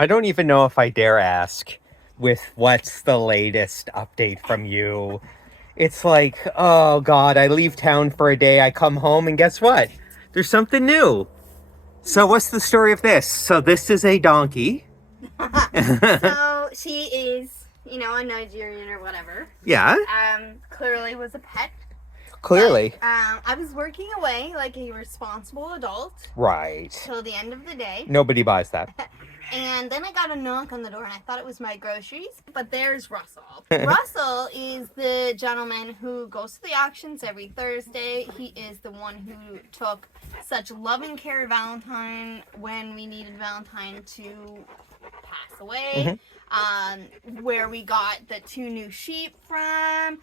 I don't even know if I dare ask with what's the latest update from you. It's like, oh God, I leave town for a day, I come home, and guess what? There's something new. So what's the story of this? So this is a donkey. So she is, a Nigerian or whatever. Yeah, Clearly was a pet. clearly. But, I was working away like a responsible adult Right. till the end of the day. Nobody buys that. And then I got a knock on the door and I thought it was my groceries, but there's Russell. Russell is the gentleman who goes to the auctions every Thursday. He is the one who took such loving care of Valentine when we needed Valentine to pass away. Where we got the 2 new sheep from.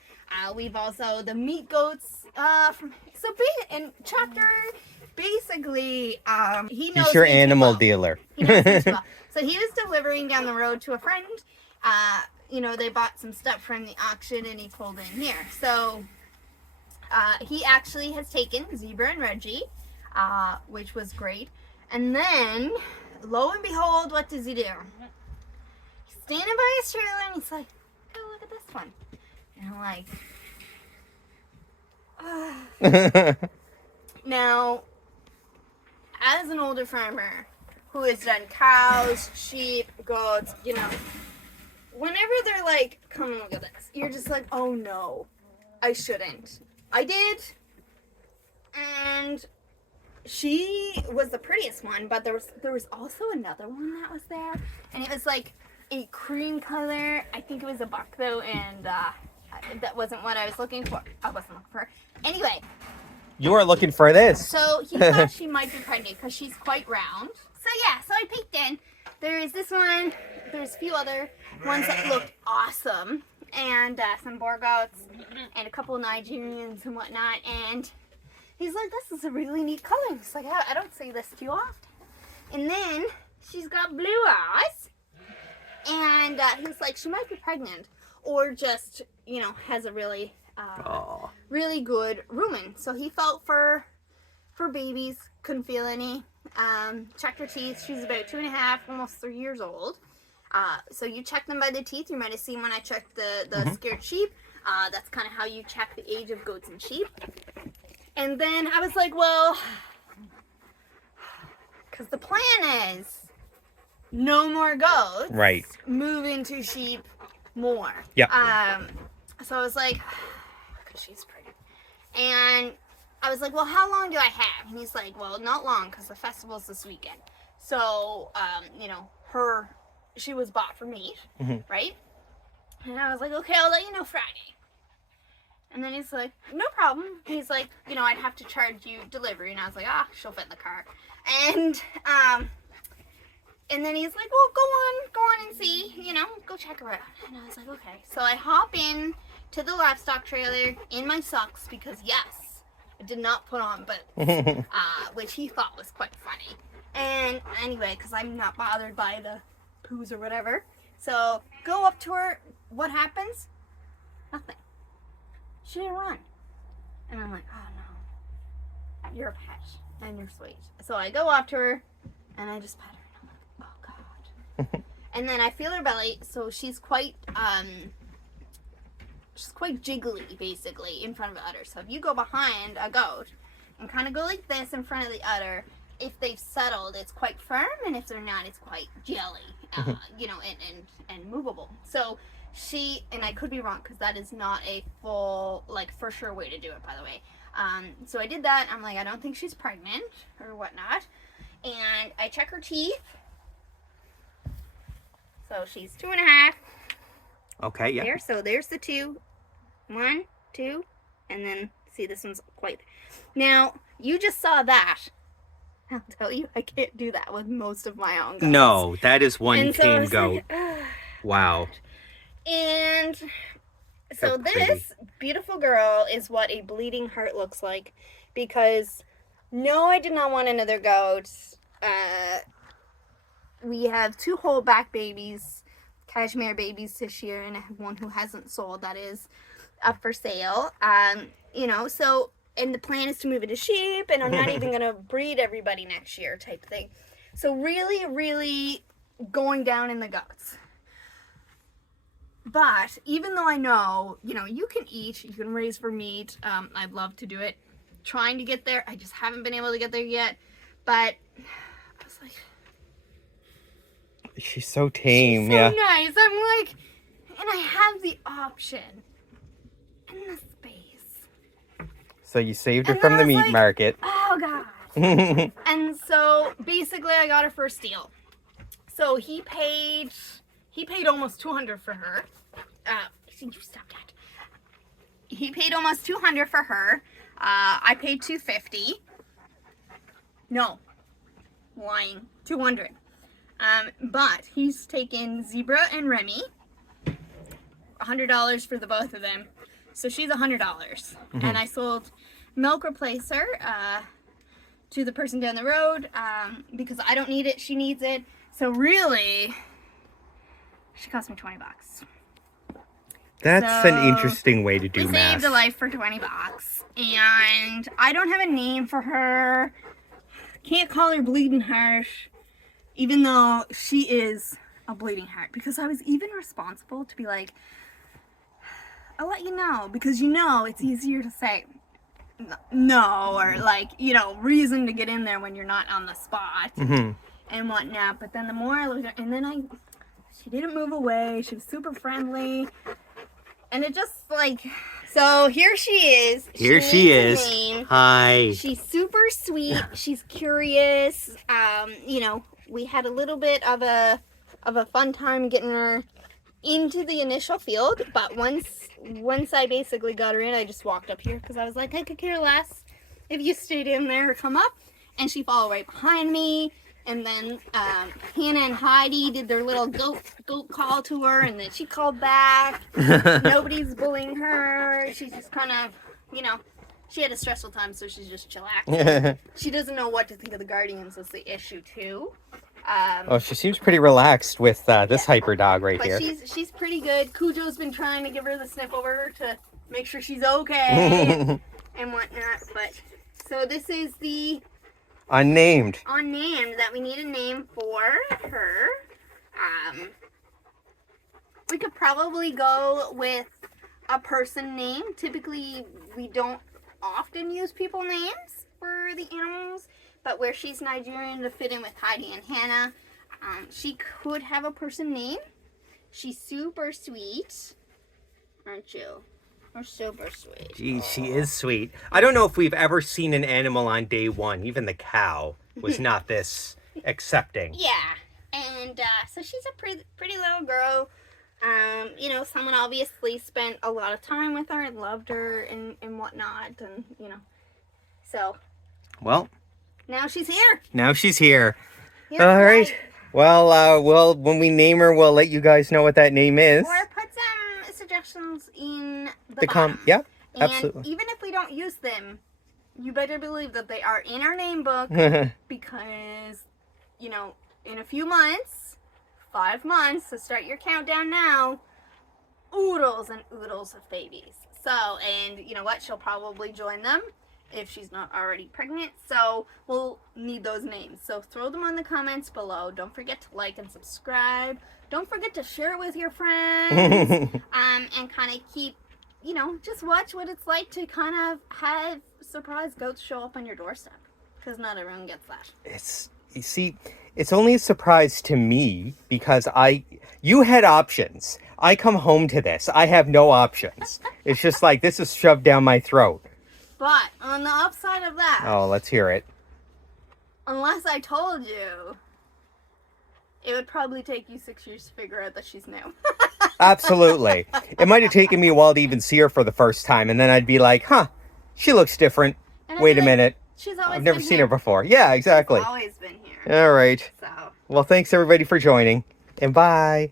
We've also the meat goats from. So in chapter, basically, he knows. He's your me too animal well. dealer. He knows me too well. So he was delivering down the road to a friend. They bought some stuff from the auction and he pulled in here. So he actually has taken Zebra and Reggie, which was great. And then, lo and behold, what does he do? He's standing by his trailer and he's like, oh, look at this one. And I'm like, Now, as an older farmer who has done cows, sheep, goats, whenever they're like, come and look at this, you're just like, oh no, I shouldn't. I did. And she was the prettiest one, but there was also another one that was there. And it was like a cream color. I think it was a buck though, and that wasn't what I was looking for. I wasn't looking for her. Anyway. You are looking for this. So he thought she might be pregnant because she's quite round. So yeah, so I peeked in. There is this one. There's a few other ones that looked awesome. And some boar goats and a couple of Nigerians and whatnot. And he's like, this is a really neat color. He's like, I don't see this too often. And then she's got blue eyes. And he's like, she might be pregnant. Or just, has a really... really good rumen. So he felt for babies, couldn't feel any. Checked her teeth. She's about 2.5, almost 3 years old. So you check them by the teeth. You might have seen when I checked the scared sheep. That's kind of how you check the age of goats and sheep. And then I was like, well, because the plan is no more goats. Right. Move into sheep more. Yeah. So I was like, she's pretty. And I was like, well, how long do I have? And he's like, well, not long because the festival's this weekend. So, she was bought for meat, right? And I was like, okay, I'll let you know Friday. And then he's like, no problem. He's like, I'd have to charge you delivery. And I was like, she'll fit in the car. And then he's like, well, go on and see, go check her out. And I was like, okay. So I hop in to the livestock trailer in my socks because yes, I did not put on boots, which he thought was quite funny. And anyway, because I'm not bothered by the poos or whatever. So go up to her. What happens? Nothing. She didn't run. And I'm like, oh no, you're a pet and you're sweet. So I go up to her and I just pet her. And I'm like, oh God. And then I feel her belly. So she's quite jiggly, basically, in front of the udder. So if you go behind a goat and kind of go like this in front of the udder, if they've settled, it's quite firm, and if they're not, it's quite jelly, and movable. So she, and I could be wrong, because that is not a full, for sure way to do it, by the way. So I did that. I'm like, I don't think she's pregnant, or whatnot. And I check her teeth. So she's 2.5. Okay, yeah. There, so there's the 2. 1, 2, and then see this one's quite. Now you just saw that. I'll tell you, I can't do that with most of my own goats. No, that is one and tame so goat. Like, wow. And so this beautiful girl is what a bleeding heart looks like, because no, I did not want another goat. We have 2 whole back babies, cashmere babies this year, and I have one who hasn't sold that is up for sale. So, and the plan is to move it to sheep, and I'm not even going to breed everybody next year type thing. So really, really going down in the guts. But even though I know, you can eat, you can raise for meat, I'd love to do it. Trying to get there, I just haven't been able to get there yet. But I was like, she's so tame. she's so yeah. nice. I'm like, and I have the option and the space. So you saved her And from I the was meat like, market. Oh God. And so basically I got her for a steal. So he paid almost $200 for her. You stop that. He paid almost $200 for her. I paid $250. No, lying, $200. But he's taken Zebra and Remy. $100 for the both of them. So she's $100. And I sold Milk Replacer to the person down the road because I don't need it. She needs it. So really, she cost me $20. That's an interesting way to do we math. saved a life for $20, and I don't have a name for her. Can't call her Bleeding Heart, even though she is a bleeding heart. Because I was even responsible to be like, I'll let you know, because it's easier to say no, or like reason to get in there when you're not on the spot and whatnot. But then the more I looked at her, and then she didn't move away. She was super friendly. And it just so here she is. Here she is. Hi. She's super sweet. She's curious. We had a little bit of a fun time getting her into the initial field, but once I basically got her in, I just walked up here because I was like, I could care less if you stayed in there or come up. And she followed right behind me. And then Hannah and Heidi did their little goat call to her, and then she called back. Nobody's bullying her. She's just kind of, she had a stressful time, so she's just chillaxing. She doesn't know what to think of the guardians. That's the issue too. She seems pretty relaxed with this hyper dog right here. But she's pretty good. Cujo's been trying to give her the sniff over to make sure she's okay and whatnot. But so this is the unnamed that we need a name for her. We could probably go with a person name. Typically we don't often use people names for the animals, but where she's Nigerian to fit in with Heidi and Hannah, she could have a person name. She's super sweet, aren't you? We're super sweet. Geez, she is sweet. I don't know if we've ever seen an animal on day one. Even the cow was not this accepting. Yeah, and so she's a pretty little girl. Someone obviously spent a lot of time with her and loved her and whatnot, and so. Well. Now she's here. All right. Well, when we name her, we'll let you guys know what that name is. Or put some suggestions in the bottom. Yeah, and absolutely. Even if we don't use them, you better believe that they are in our name book because, in a few months, 5 months, so start your countdown now, oodles and oodles of babies. So, and you know what? She'll probably join them if she's not already pregnant. So we'll need those names. So throw them on the comments below. Don't forget to like and subscribe. Don't forget to share it with your friends. And kind of keep, just watch what it's like to kind of have surprise goats show up on your doorstep. Because not everyone gets that. It's only a surprise to me because you had options. I come home to this. I have no options. It's just like this is shoved down my throat. But on the upside of that. Oh, let's hear it. Unless I told you, it would probably take you 6 years to figure out that she's new. Absolutely. It might have taken me a while to even see her for the first time, and then I'd be like, she looks different. Wait a minute. She's always I've never seen her before. Yeah, exactly. She's always been here. All right. So. Well, thanks everybody for joining, and bye.